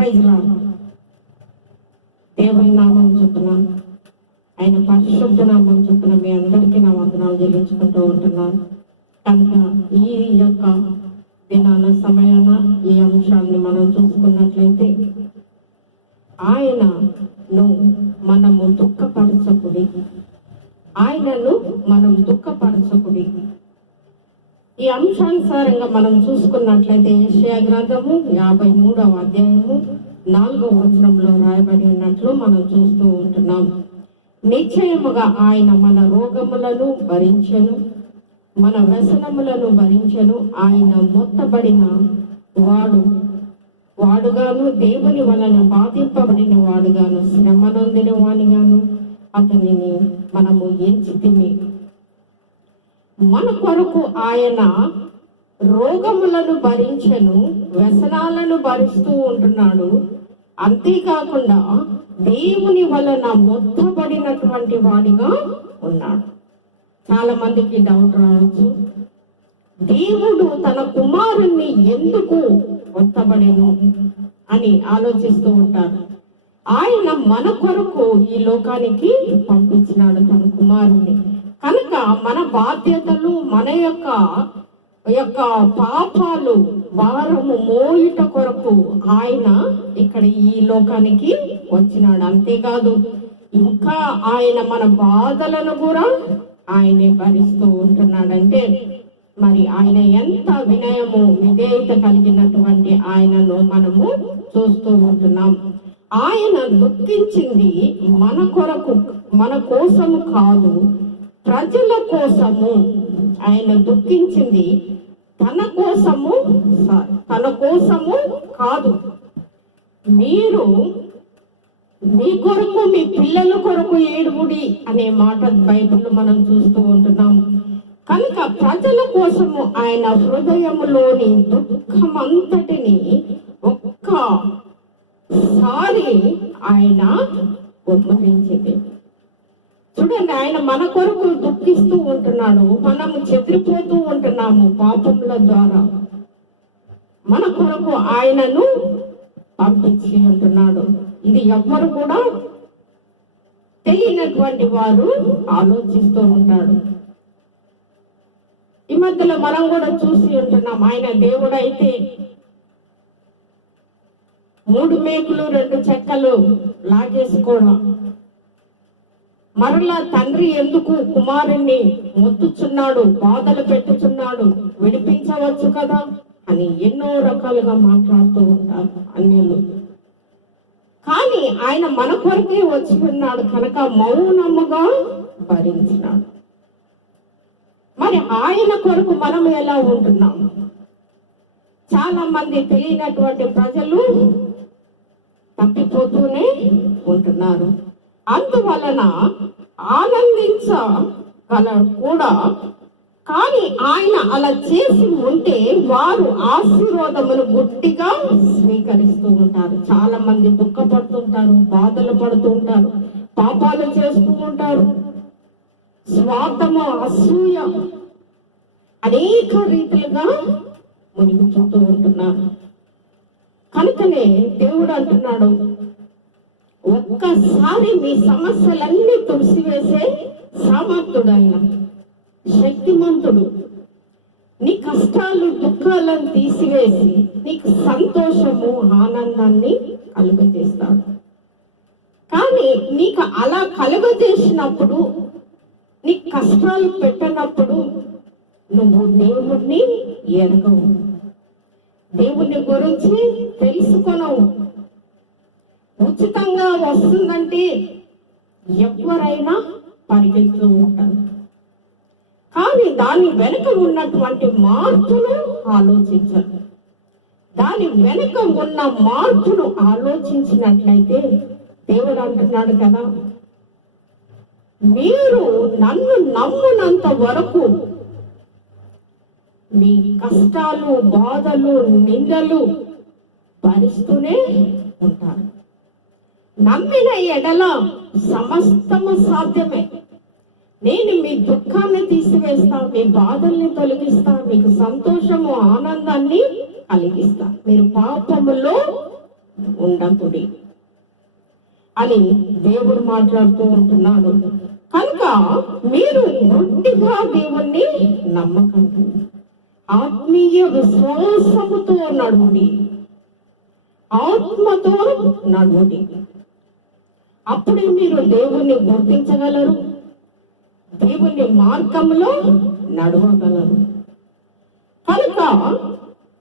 Praise దేవుని నామం చెప్తున్నాను ఆయన పరిశుద్ధ నామం చెప్తున్న మీ అందరికీ నా వందనాలు చెల్లించుకుంటూ ఉంటున్నాను. కనుక ఈ యొక్క దినాల సమయాన ఈ అంశాన్ని మనం చూసుకున్నట్లయితే ఆయనను మనము దుఃఖపరచకుడి. ఆయనను మనం దుఃఖపరచకుడి. ఈ అంశానుసారంగా మనం చూసుకున్నట్లయితే ఏషియా గ్రంథము యాభై మూడవ అధ్యాయము నాలుగవ వచనంలో రాయబడి ఉన్నట్లు మనం చూస్తూ ఉంటున్నాం. నిశ్చయముగా ఆయన మన రోగములను భరించెను మన వ్యసనములను భరించెను. ఆయన మొత్తబడిన వాడు వాడుగాను దేవుని వలన బాధింపబడిన వాడుగాను శ్రమ నొందిన వానిగాను అతనిని మనము ఎంచితిమి. మన కొరకు ఆయన రోగములను భరించను వ్యసనాలను భరిస్తూ ఉంటున్నాడు. అంతేకాకుండా దేవుని వలన మొత్తబడినటువంటి వాడిగా ఉన్నాడు. చాలా మందికి డౌట్ రావచ్చు. దేవుడు తన కుమారుణ్ణి ఎందుకు మొత్తబడేను అని ఆలోచిస్తూ ఉంటారు. ఆయన మన కొరకు ఈ లోకానికి పంపించినాడు తన కుమారుణ్ణి. కనుక మన బాధ్యతలు మన యొక్క యొక్క పాపాలు భారము మోయుట కొరకు ఆయన ఇక్కడ ఈ లోకానికి వచ్చినాడు. అంతేకాదు ఇంకా ఆయన మన బాధలను కూడా ఆయనే భరిస్తూ ఉంటున్నాడంటే మరి ఆయన ఎంత వినయము విధేయత కలిగినటువంటి ఆయనను మనము చూస్తూ ఉంటున్నాం. ఆయన దుఃఖించింది మన కొరకు మన కోసము కాదు ప్రజల కోసము ఆయన దుఃఖించింది. తన కోసము తన కోసము కాదు. మీరు మీ కొరకు మీ పిల్లల కొరకు ఏడుగుడి అనే మాట బైబిల్లో మనం చూస్తూ ఉంటున్నాం. కనుక ప్రజల కోసము ఆయన హృదయములోని దుఃఖమంతటిని ఒక్కసారి ఆయన ఉద్భవించింది. చూడండి ఆయన మన కొరకు దుఃఖిస్తూ ఉంటున్నాడు మనము చెదిరిపోతూ ఉంటున్నాము పాపముల ద్వారా. మన కొరకు ఆయనను పంపించి ఉంటున్నాడు. ఇది ఎవ్వరు కూడా తెలియనటువంటి వారు ఆలోచిస్తూ ఉంటాడు. ఈ మధ్యలో మనం కూడా చూసి ఉంటున్నాం ఆయన దేవుడైతే మూడు మేకులు రెండు చెక్కలు లాగేసుకోవడం మరలా తండ్రి ఎందుకు కుమారుణ్ణి ముత్తుచున్నాడు బాధలు పెట్టుచున్నాడు విడిపించవచ్చు కదా అని ఎన్నో రకాలుగా మాట్లాడుతూ ఉంటారు అన్యులు. కానీ ఆయన మన కొరకే వచ్చి ఉన్నాడు కనుక మౌనముగా భరించినాడు. మరి ఆయన కొరకు మనం ఎలా ఉంటున్నాం? చాలా మంది తెలియనటువంటి ప్రజలు తప్పిపోతూనే ఉంటున్నారు. అందువలన ఆనందించగల కూడా. కానీ ఆయన అలా చేసి ఉంటే వారు ఆశీర్వాదమును గుట్టిగా స్వీకరిస్తూ ఉంటారు. చాలా మంది దుఃఖపడుతుంటారు బాధలు పడుతూ ఉంటారు పాపాలు చేస్తూ ఉంటారు. స్వార్థము అసూయ అనేక రీతిలుగా మునిగిపోతూ ఉంటున్నారు. కనుకనే దేవుడు అంటున్నాడు ఒక్కసారి మీ సమస్యలన్నీ తుడిసివేసే సామర్థ్యుడు ఆయన శక్తిమంతుడు. నీ కష్టాలు దుఃఖాలను తీసివేసి నీకు సంతోషము ఆనందాన్ని కలుగజేస్తాడు. కానీ నీకు అలా కలుగజేసినప్పుడు నీ కష్టాలు పెట్టినప్పుడు నువ్వు దేవుణ్ణి ఎరగవు. దేవుని గురించి తెలుసుకొనవు. ఉచితంగా వస్తుందంటే ఎవరైనా పరిగెత్తు ఉంటారు. కానీ దాని వెనుక ఉన్నటువంటి మార్పును ఆలోచించరు. దాని వెనుక ఉన్న మార్పును ఆలోచించినట్లయితే దేవుడు అంటున్నాడు కదా మీరు నన్ను నమ్మునంత వరకు మీ కష్టాలు బాధలు నిందలు భరిస్తూనే ఉంటారు. నమ్మిన ఎడల సమస్తము సాధ్యమే. నేను మీ దుఃఖాన్ని తీసివేస్తా మీ బాధల్ని తొలగిస్తా మీకు సంతోషము ఆనందాన్ని కలిగిస్తా. మీరు పాపములో ఉండకుడి. అని దేవుడు మాట్లాడుతూ ఉంటున్నాడు. కనుక మీరు గుడ్డిగా దేవుణ్ణి నమ్మకండి. ఆత్మీయ విశ్వాసముతో నడువుడి ఆత్మతో నడుముడి. అప్పుడే మీరు దేవుణ్ణి గుర్తించగలరు. దేవుని మార్గంలో నడవగలరు. కనుక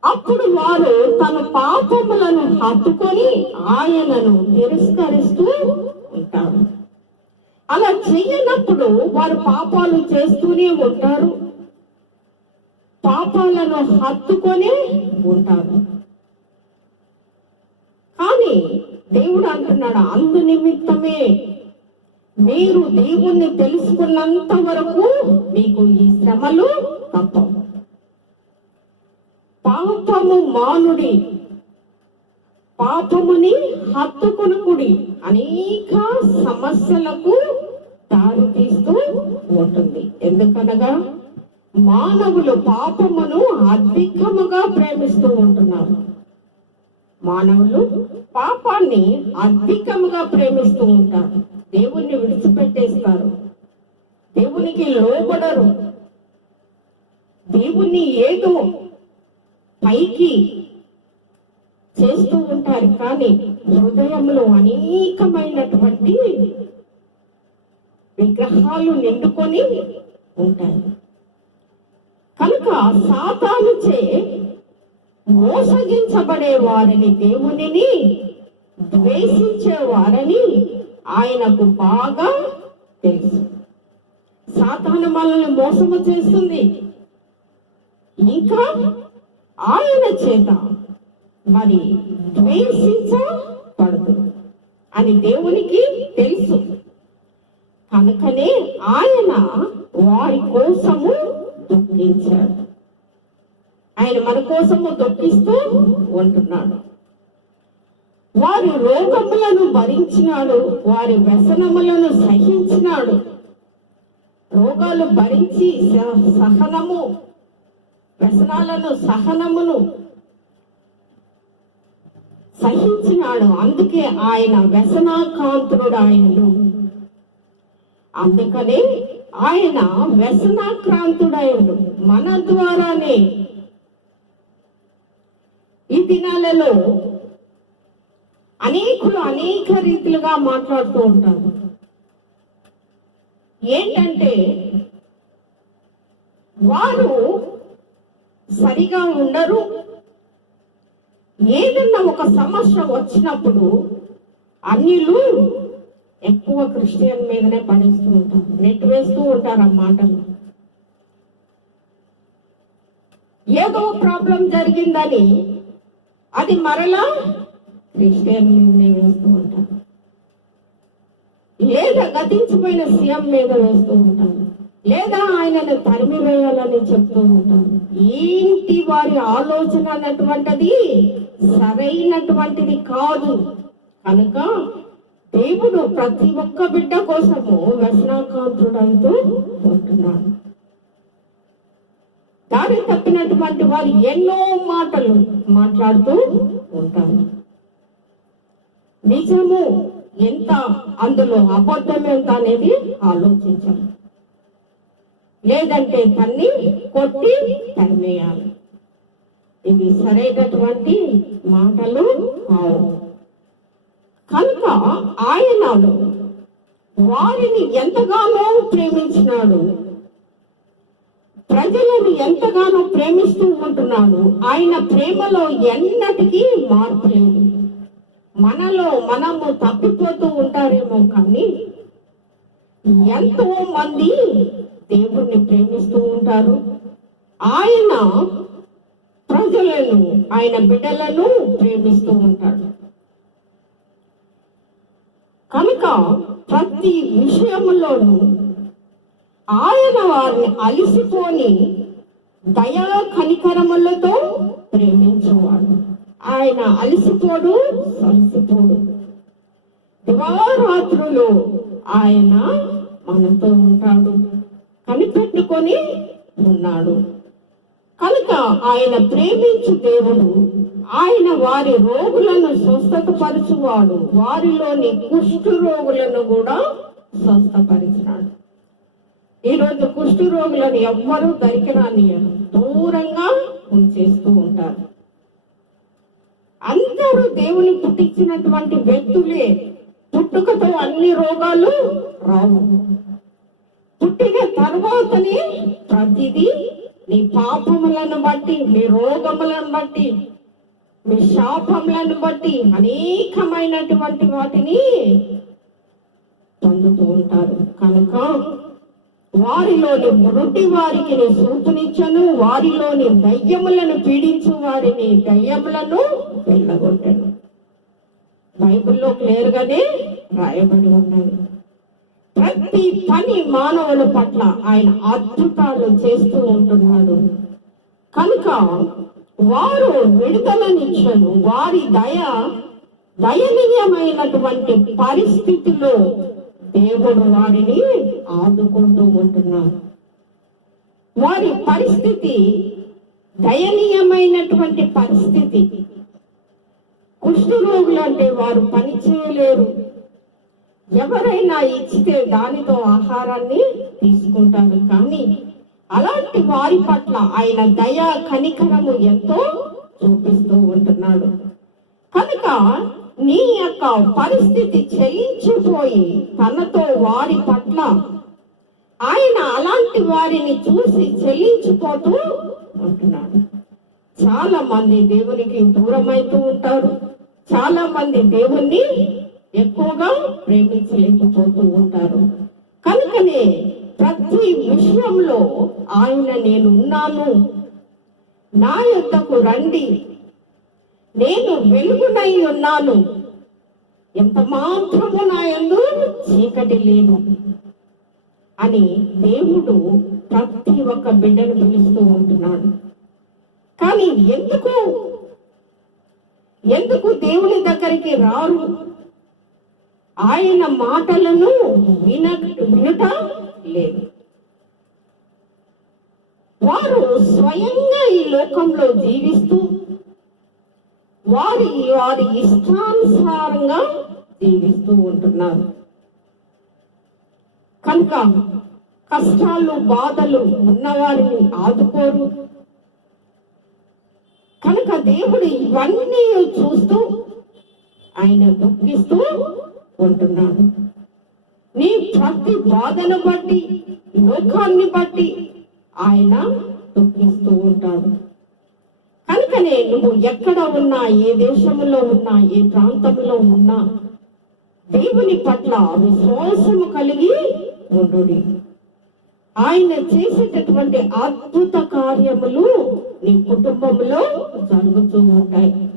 అప్పుడు వారు తన పాపములను హత్తుకొని ఆయనను తిరస్కరిస్తూ ఉంటారు. అలా చెయ్యనప్పుడు వారు పాపాలు చేస్తూనే ఉంటారు. పాపాలను హత్తుకొని ఉంటారు. కానీ దేవుడు అంటున్నాడు అందు మీరు దేవుణ్ణి తెలుసుకున్నంత వరకు మీకు ఈ శ్రమలు తప్పవు. పాపము మానుడి పాపముని హత్తుకొనుకుడి అనేక సమస్యలకు దారి తీస్తూ ఉంటుంది. ఎందుకనగా మానవులు పాపమును అధికముగా ప్రేమిస్తూ ఉంటున్నారు. మానవులు పాపాన్ని అధికముగా ప్రేమిస్తూ ఉంటారు. దేవుణ్ణి విడిచిపెట్టేస్తారు. దేవునికి లోపడరు దేవుణ్ణి ఏదో పైకి చేస్తూ ఉంటారు. కానీ హృదయంలో అనేకమైనటువంటి విగ్రహాలు నిండుకొని ఉంటాయి కనుక సాతానుచే మోసగించబడే వారిని దేవునిని ద్వేషించే వారని ఆయనకు బాగా తెలుసు. సాతాను మనల్ని మోసము చేస్తుంది. ఇంకా ఆయన చేత మరి ద్వేషించబడదు అని దేవునికి తెలుసు. కనుకనే ఆయన వారి కోసము దుఃఖించాడు. ఆయన మన కోసము దుఃఖిస్తూ ఉంటున్నాడు. వారి రోగములను భరించినాడు వారి వ్యసనములను సహించినాడు. రోగాలు భరించి సహనము వ్యసనాలను సహనమును సహించినాడు. అందుకే ఆయన వ్యసనాకాంతుడు ఆయనను అందుకనే ఆయన వ్యసనాక్రాంతుడైనడు మన ద్వారానే ఈ దినాలలో అనేకులు అనేక రీతిలుగా మాట్లాడుతూ ఉంటారు. ఏంటంటే వారు సరిగా ఉండరు. ఏదన్నా ఒక సమస్య వచ్చినప్పుడు అన్యులు ఎక్కువ క్రిస్టియన్ మీదనే పడిస్తూ ఉంటారు. నెట్ వేస్తూ ఉంటారు ఆ మాటలు. ఏదో ప్రాబ్లం జరిగిందని అది మరలా క్రిస్టియన్ మీదనే వేస్తూ ఉంటాను లేదా గతించిపోయిన సీఎం మీద వేస్తూ ఉంటాను. లేదా ఆయనను తరిమి వేయాలని చెప్తూ ఉంటాను. ఏంటి వారి ఆలోచన అన్నటువంటిది సరైనటువంటిది కాదు. కనుక దేవుడు ప్రతి ఒక్క బిడ్డ కోసము వ్యసనాకాంతుడంటూ ఉంటున్నాడు. దారి తప్పినటువంటి వారు ఎన్నో మాటలు మాట్లాడుతూ ఉంటారు. నిజము ఎంత అందులో అబద్ధం ఎంత అనేది ఆలోచించాలి. లేదంటే తన్ని కొట్టి తరిమేయాలి. ఇవి సరైనటువంటి మాటలు కావు. కనుక ఆయనను వారిని ఎంతగానో ప్రేమించినాడు ప్రజలను ఎంతగానో ప్రేమిస్తూ ఉంటున్నాడు ఆయన ప్రేమలో ఎన్నటికీ మార్పు లేదు. మనలో మనము తప్పిపోతూ ఉంటారేమో కానీ ఎంతో మంది దేవుణ్ణి ప్రేమిస్తూ ఉంటారు. ఆయన ప్రజలను ఆయన బిడ్డలను ప్రేమిస్తూ ఉంటాడు. కనుక ప్రతి విషయంలోనూ ఆయన వారిని అలిసిపోని దయా కనికరములతో ప్రేమించేవాడు. ఆయన అలసిపోడు సలసిపోడు. దివారాత్రులు ఆయన మనతో ఉంటాడు కనిపెట్టుకొని ఉన్నాడు. కనుక ఆయన ప్రేమించు దేవుడు ఆయన వారి రోగులను స్వస్థతపరచువాడు. వారిలోని కుష్ఠు రోగులను కూడా స్వస్థపరిచినాడు. ఈరోజు కుష్ఠు రోగులను ఎవ్వరూ దరికిరానియరు దూరంగా ఉంచేస్తూ ఉంటారు. అందరూ దేవుని పుట్టించినటువంటి వ్యక్తులే. పుట్టుకతో అన్ని రోగాలు రావు. పుట్టిన తర్వాతనే ప్రతిదీ నీ పాపములను బట్టి నీ రోగములను బట్టి మీ శాపములను బట్టి అనేకమైనటువంటి వాటిని పొందుతూ ఉంటారు. కనుక వారిలోని మురుటి వారికి నేను సూచనిచ్చను వారిలోని దయ్యములను పీడించు వారిని దయ్యములను వెళ్ళగొట్టను. బైబిల్లో క్లియర్ గానే రాయబడి ఉన్నది. ప్రతి పని మానవుల పట్ల ఆయన అద్భుతాలు చేస్తూ ఉంటున్నాడు. కనుక వారు విడుదలనిచ్చను వారి దయ దయనీయమైనటువంటి పరిస్థితిలో దేవుడు వారిని ఆదుకుంటూ ఉంటున్నాం. వారి పరిస్థితి దయనీయమైనటువంటి పరిస్థితి. కుష్ఠరోగులు అంటే వారు పని చేయలేరు. ఎవరైనా ఇచ్చితే దానితో ఆహారాన్ని తీసుకుంటారు. కానీ అలాంటి వారి పట్ల ఆయన దయ కనికరము ఎంతో చూపిస్తూ ఉంటున్నాడు. కనుక నీ యొక్క పరిస్థితి చెల్లించిపోయి తనతో వారి పట్ల ఆయన అలాంటి వారిని చూసి చెల్లించిపోతూ ఉంటున్నాడు. చాలా మంది దేవునికి దూరమైతూ ఉంటారు. చాలా మంది దేవుణ్ణి ఎక్కువగా ప్రేమించలేకపోతూ ఉంటారు. కనుకనే ప్రతి విషయంలో ఆయన నేను ఉన్నాను. నా యొద్దకు రండి. నేను వెలుగునై ఉన్నాను. ఎంత మాత్రము నా ఎందు చీకటి లేదు. అని దేవుడు ప్రతి ఒక్క బిడ్డను పిలుస్తూ ఉంటున్నాడు. కానీ ఎందుకు? ఎందుకు దేవుని దగ్గరికి రారు? ఆయన మాటలను విన వినట లేదు. వారు స్వయంగా ఈ లోకంలో జీవిస్తూ వారి వారి ఇష్టానుసారంగా జీవిస్తూ ఉంటున్నారు. కనుక కష్టాలు బాధలు ఉన్నవారిని ఆదుకోరు. కనుక దేవుడు ఇవన్నీ చూస్తూ ఆయన దుఃఖిస్తూ ఉంటున్నాడు. నీ ప్రతి బాధను బట్టి లోకాన్ని బట్టి ఆయన దుఃఖిస్తూ ఉంటాడు. కనుకనే నువ్వు ఎక్కడ ఉన్నా ఏ దేశంలో ఉన్నా ఏ ప్రాంతంలో ఉన్నా దేవుని పట్ల విశ్వాసము కలిగి ఉండు ఆయన చేసేటటువంటి అద్భుత కార్యములు నీ కుటుంబంలో జరుగుతూ ఉంటాయి.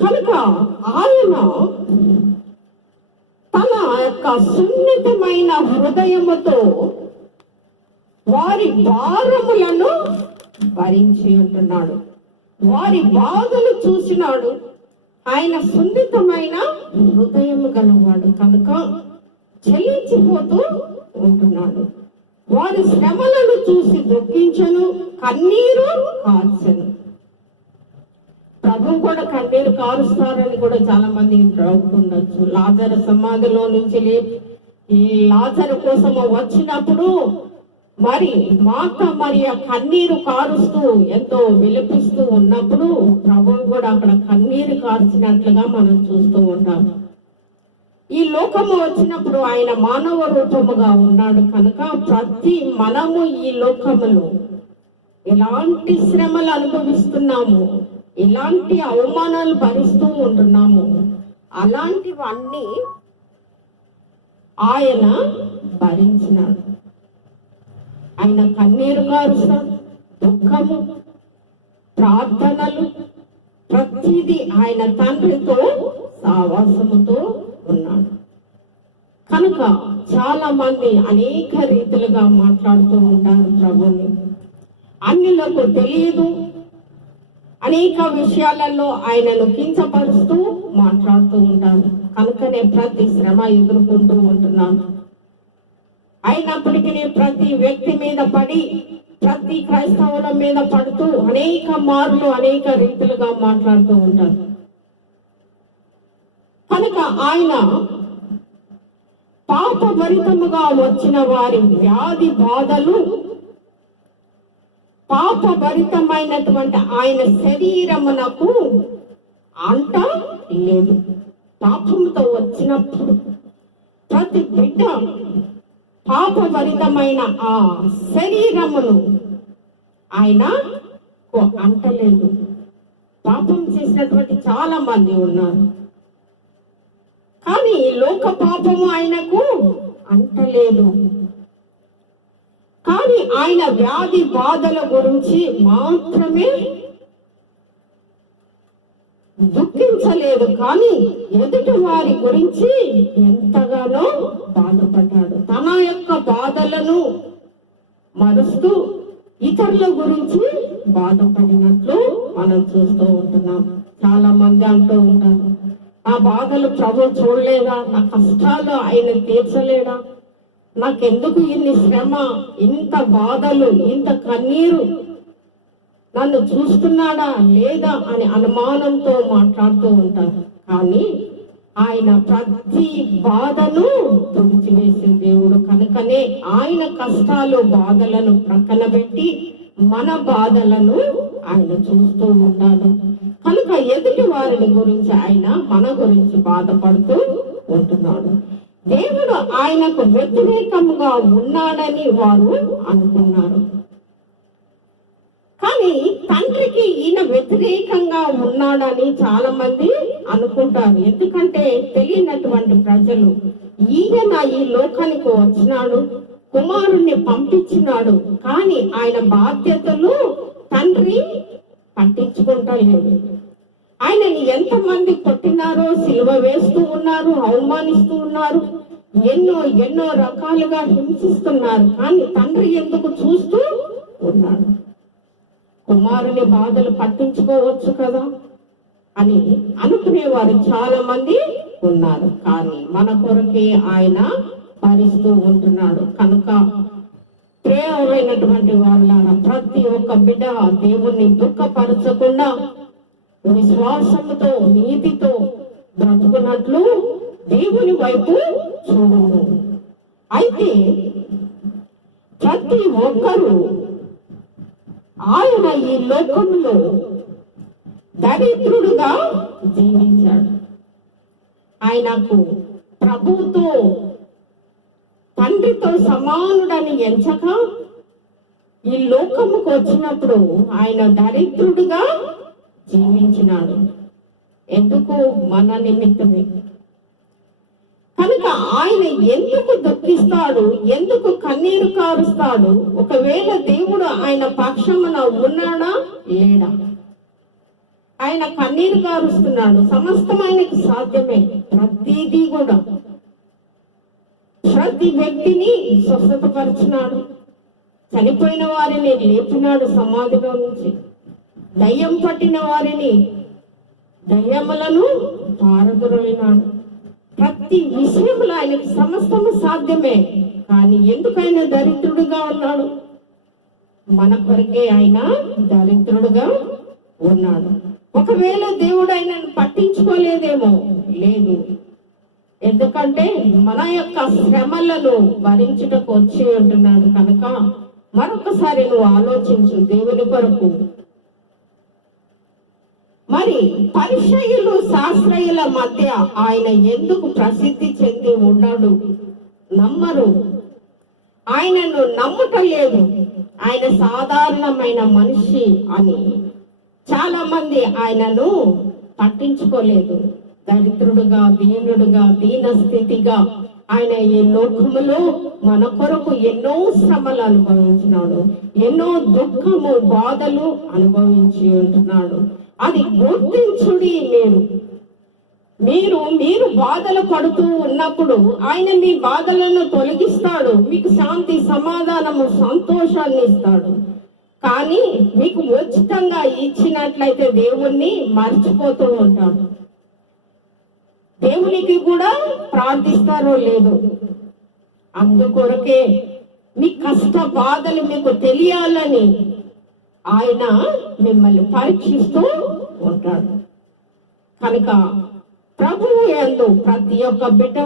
కనుక ఆయన తన యొక్క సున్నితమైన హృదయముతో వారి భారములను భరించి ఉంటున్నాడు. వారి బాధలు చూసినాడు. ఆయన సున్నితమైన హృదయము గలవాడు. కనుక చెల్లించిపోతూ ఉంటున్నాడు. వారి శ్రమలను చూసి దుఃఖించను కన్నీరు కాల్చను. ప్రభు కూడా కన్నీరు కారుస్తారని కూడా చాలా మంది ఉండొచ్చు లాజర సమాధిలో నుంచి లే ఈ లాజర కోసము వచ్చినప్పుడు మరి మాత మరి ఆ కన్నీరు కారుస్తూ ఎంతో విలపిస్తూ ఉన్నప్పుడు ప్రభు కూడా అక్కడ కన్నీరు కార్చినట్లుగా మనం చూస్తూ ఉంటాము. ఈ లోకము వచ్చినప్పుడు ఆయన మానవ రూపముగా ఉన్నాడు కనుక ప్రతి మనము ఈ లోకములో ఎలాంటి శ్రమలు అనుభవిస్తున్నాము ఎలాంటి అవమానాలు భరిస్తూ ఉంటున్నాము అలాంటివన్నీ ఆయన భరించినాడు. ఆయన కన్నీరు కారుస్తాడు దుఃఖము ప్రార్థనలు ప్రతిదీ ఆయన తండ్రితో సహవాసముతో ఉన్నాడు. కనుక చాలా మంది అనేక రీతిలుగా మాట్లాడుతూ ఉంటారు ప్రభుని. అన్నిలకు తెలియదు. అనేక విషయాలలో ఆయనను కించపరుస్తూ మాట్లాడుతూ ఉంటారు. కనుకనే ప్రతి శ్రమ ఎదుర్కొంటూ ఉంటున్నాను అయినప్పటికీ ప్రతి వ్యక్తి మీద పడి ప్రతి క్రైస్తవుల మీద పడుతూ అనేక మార్లు అనేక రీతిలుగా మాట్లాడుతూ ఉంటారు. కనుక ఆయన పాపభరితముగా వచ్చిన వారి వ్యాధి బాధలు పాపభరితమైనటువంటి ఆయన శరీరమునకు అంట లేదు. పాపంతో వచ్చినప్పుడు ప్రతి బిడ్డ పాపభరితమైన ఆ శరీరమును ఆయన అంటలేదు. పాపం చేసినటువంటి చాలా మంది ఉన్నారు. కానీ లోక పాపము ఆయనకు అంటలేదు కానీ ఆయన వ్యాధి బాధల గురించి మాత్రమే దుఃఖించలేదు. కానీ ఎదుటి వారి గురించి ఎంతగానో బాధపడ్డాడు. తన యొక్క బాధలను మరుస్తూ ఇతరుల గురించి బాధపడినట్లు మనం చూస్తూ ఉంటున్నాం. చాలా మంది అంటూ ఉంటారు నా బాధలు ప్రభు చూడలేదా? నా కష్టాలు ఆయన తీర్చలేడా? నాకెందుకు ఇన్ని శ్రమ ఇంత బాధలు ఇంత కన్నీరు? నన్ను చూస్తున్నాడా లేదా అని అనుమానంతో మాట్లాడుతూ ఉంటారు కానీ ఆయన ప్రతి బాధను తుడిచివేసే దేవుడు. కనుకనే ఆయన కష్టాలు బాధలను ప్రక్కన పెట్టి మన బాధలను ఆయన చూస్తూ ఉంటాడు. కనుక ఎదుటి వారిని గురించి ఆయన మన గురించి బాధపడుతూ ఉంటున్నాడు. దేవుడు ఆయనకు వ్యతిరేకంగా ఉన్నాడని వారు అనుకున్నారు. కానీ తండ్రికి ఈయన వ్యతిరేకంగా ఉన్నాడని చాలా మంది అనుకుంటారు. ఎందుకంటే తెలియనటువంటి ప్రజలు ఈయన ఈ లోకానికి వచ్చినాడు కుమారుణ్ణి పంపించినాడు. కానీ ఆయన బాధ్యతలు తండ్రి పట్టించుకుంటలేదు ఆయనని ఎంతమంది కొట్టినారో సిలువ వేస్తూ ఉన్నారు అవమానిస్తూ ఉన్నారు ఎన్నో ఎన్నో రకాలుగా హింసిస్తున్నారు కానీ తండ్రి ఎందుకు చూస్తూ ఉన్నాడు? కుమారుని బాధలు పట్టించుకోవచ్చు కదా అని అనుకునేవారు చాలా మంది ఉన్నారు కానీ మన కొరకే ఆయన భరిస్తూ ఉంటున్నాడు. కనుక ప్రేమైనటువంటి వాళ్ళ ప్రతి ఒక్క బిడ్డ దేవుణ్ణి దుఃఖపరచకుండా విశ్వాసంతో నీతితో బ్రతుకున్నట్లు దేవుని వైపు చూడము అయితే ప్రతి ఒక్కరూ ఆయన ఈ లోకంలో దరిద్రుడుగా జీవించాడు ఆయనకు ప్రభుతో తండ్రితో సమానుడని ఎంచక ఈ లోకముకు వచ్చినప్పుడు ఆయన దరిద్రుడుగా జీవించినాడు. ఎందుకు? మన నిమిత్తమే. కనుక ఆయన ఎందుకు దుఃఖిస్తాడు? ఎందుకు కన్నీరు కారుస్తాడు? ఒకవేళ దేవుడు ఆయన పక్షమున ఉన్నాడా? లేడా? ఆయన కన్నీరు కారుస్తున్నాడు. సమస్తమైనకి ఆయనకు సాధ్యమే. ప్రతిదీ కూడా. ప్రతి వ్యక్తిని స్వస్థతపరిచినాడు చనిపోయిన వారిని లేపినాడు సమాధిలో నుంచి. దయ్యం పట్టిన వారిని దయ్యములను పారదొరలినాడు ప్రతి విషయంలో ఆయనకు సమస్తము సాధ్యమే. కానీ ఎందుకు ఆయన దరిద్రుడుగా ఉన్నాడు? మన కొరకే ఆయన దరిద్రుడుగా ఉన్నాడు. ఒకవేళ దేవుడు ఆయనను పట్టించుకోలేదేమో లేదు. ఎందుకంటే మన యొక్క శ్రమలను భరించుటకు వచ్చి ఉంటున్నాడు కనుక మరొకసారి నువ్వు ఆలోచించు దేవుని కొరకు. మరి పరిచయులు శాస్త్రయుల మధ్య ఆయన ఎందుకు ప్రసిద్ధి చెంది ఉన్నాడు? నమ్మరు. ఆయనను నమ్ముట లేదు. ఆయన సాధారణమైన మనిషి అని చాలా మంది ఆయనను పట్టించుకోలేదు. దరిద్రుడుగా దీనుడుగా దీన స్థితిగా ఆయన ఈ లోకములో మన కొరకు ఎన్నో శ్రమలు అనుభవించినాడు ఎన్నో దుఃఖము బాధలు అనుభవించి ఉంటున్నాడు. అది గుర్తించుడి మీరు. మీరు మీరు బాధలు పడుతూ ఉన్నప్పుడు ఆయన మీ బాధలను తొలగిస్తాడు మీకు శాంతి సమాధానము సంతోషాన్ని ఇస్తాడు. కానీ మీకు ఉచితంగా ఇచ్చినట్లయితే దేవుణ్ణి మర్చిపోతూ ఉంటాడు. దేవునికి కూడా ప్రార్థిస్తారో లేదు? అందుకొరకే మీ కష్ట బాధలు మీకు తెలియాలని ఆయన మిమ్మల్ని పరీక్షిస్తూ ఉంటాడు. కనుక ప్రభువు ఎందు ప్రతి ఒక్క బిడ్డ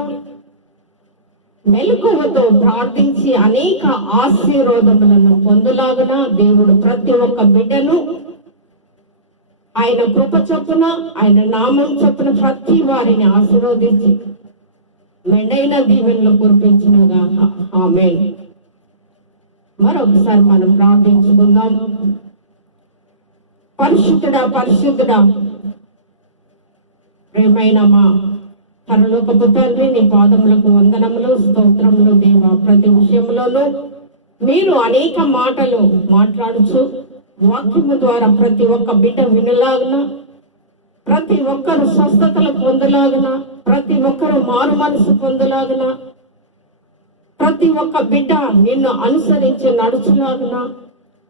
మెలకువతో ప్రార్థించి అనేక ఆశీర్వాదములను పొందులాగున దేవుడు ప్రతి ఒక్క బిడ్డను ఆయన కృప చొప్పున ఆయన నామం చొప్పున ప్రతి వారిని ఆశీర్వదించి మెండైన దీవెనలు కురిపించినగా ఆమె మరొకసారి మనం ప్రార్థించుకుందాం. పరిశుద్ధుడా పరిశుద్ధుడా ప్రేమైన మా పరలోకపు తండ్రి నీ పాదములకు వందనములు స్తోత్రములు దేవ. ప్రతి విషయంలోనూ మీరు అనేక మాటలు మాట్లాడుచు వాక్యము ద్వారా ప్రతి ఒక్క బిడ్డ వినలాగున ప్రతి ఒక్కరు స్వస్థతలు పొందలాగున ప్రతి ఒక్కరు మారు మనసు పొందలాగున ప్రతి ఒక్క బిడ్డ నిన్ను అనుసరించి నడుచులాగున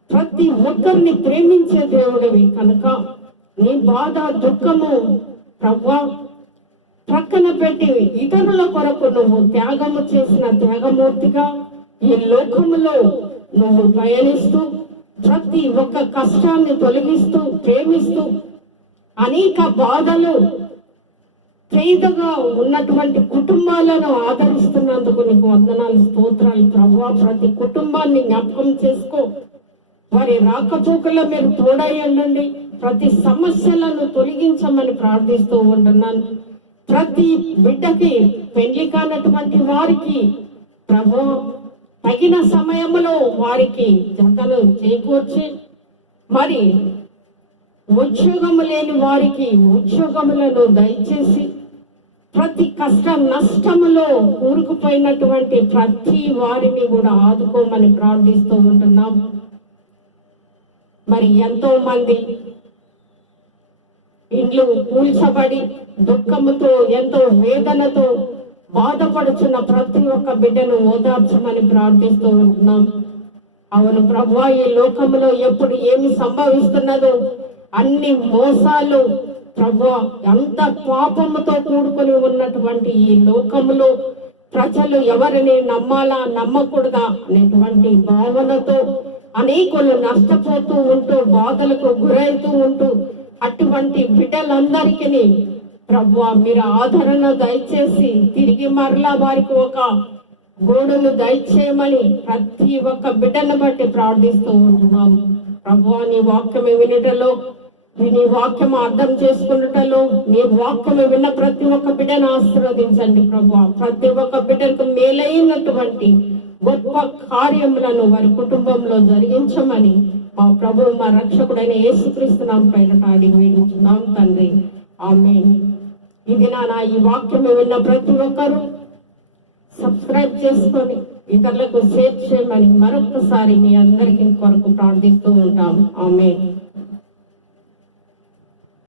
ప్రతి ఒక్కరిని ప్రేమించే దేవుడివి కనుక. నీ బాధ దుఃఖము ప్రవ్వా ప్రక్కన పెట్టి ఇతరుల కొరకు నువ్వు త్యాగము చేసిన త్యాగమూర్తిగా ఈ లోకములో నువ్వు పయనిస్తూ ప్రతి ఒక్క కష్టాన్ని తొలగిస్తూ ప్రేమిస్తూ అనేక బాధలు పేదగా ఉన్నటువంటి కుటుంబాలను ఆదరిస్తున్నందుకు నీకు వందనాలు స్తోత్రాలు. ప్రభా ప్రతి కుటుంబాన్ని జ్ఞాపకం చేసుకో. వారి రాకపోకల్లో మీరు తోడయ్యండి ప్రతి సమస్యలను తొలగించమని ప్రార్థిస్తూ ఉంటున్నాను. ప్రతి బిడ్డకి పెళ్ళి కానటువంటి వారికి ప్రభా తగిన సమయంలో వారికి జతలు చేకూర్చి మరి ఉద్యోగము లేని వారికి ఉద్యోగములను దయచేసి ప్రతి కష్ట నష్టములో కూరుకుపోయినటువంటి ప్రతి వారిని కూడా ఆదుకోమని ప్రార్థిస్తూ ఉంటున్నాం. మరి ఎంతో మంది ఇండ్లు కూల్చబడి దుఃఖముతో ఎంతో వేదనతో బాధపడుచున్న ప్రతి ఒక్క బిడ్డను ఓదార్చమని ప్రార్థిస్తూ ఉంటున్నాం అవును ప్రభు ఈ లోకములో ఎప్పుడు ఏమి సంభవిస్తున్నదో అన్ని మోసాలు ప్రభు ఎంత పాపముతో కూడుకొని ఉన్నటువంటి ఈ లోకములో ప్రజలు ఎవరిని నమ్మాలా నమ్మకూడదా అనేటువంటి భావనతో అనేకులు నష్టపోతూ ఉంటూ బాధలకు గురవుతూ ఉంటూ అటువంటి బిడ్డలందరికీ ప్రభు మీరు ఆదరణ దయచేసి తిరిగి మరలా వారికి ఒక గోడును దయచేయమని ప్రతి ఒక్క బిడ్డను బట్టి ప్రార్థిస్తూ ఉంటున్నాము ప్రభు నీ వాక్యం వినుటలో నీ వాక్యం అర్థం చేసుకున్నటలో నీ వాక్యం విన్న ప్రతి ఒక్క బిడ్డను ఆశీర్వదించండి ప్రభు. ప్రతి ఒక్క బిడ్డకు మేలైనటువంటి గొప్ప కార్యములను వారి కుటుంబంలో జరిగించమని మా ప్రభు మా రక్షకుడైన యేసుక్రీస్తు నామ పైన అడిగి వేడుతున్నాం తండ్రి. ఆమె ఇది నా నా ఈ వాక్యం విన్న ప్రతి ఒక్కరూ సబ్స్క్రైబ్ చేసుకొని ఇతరులకు షేర్ చేయమని మరొకసారి మీ అందరికీ కొరకు ప్రార్థిస్తూ ఉంటాం ఆమె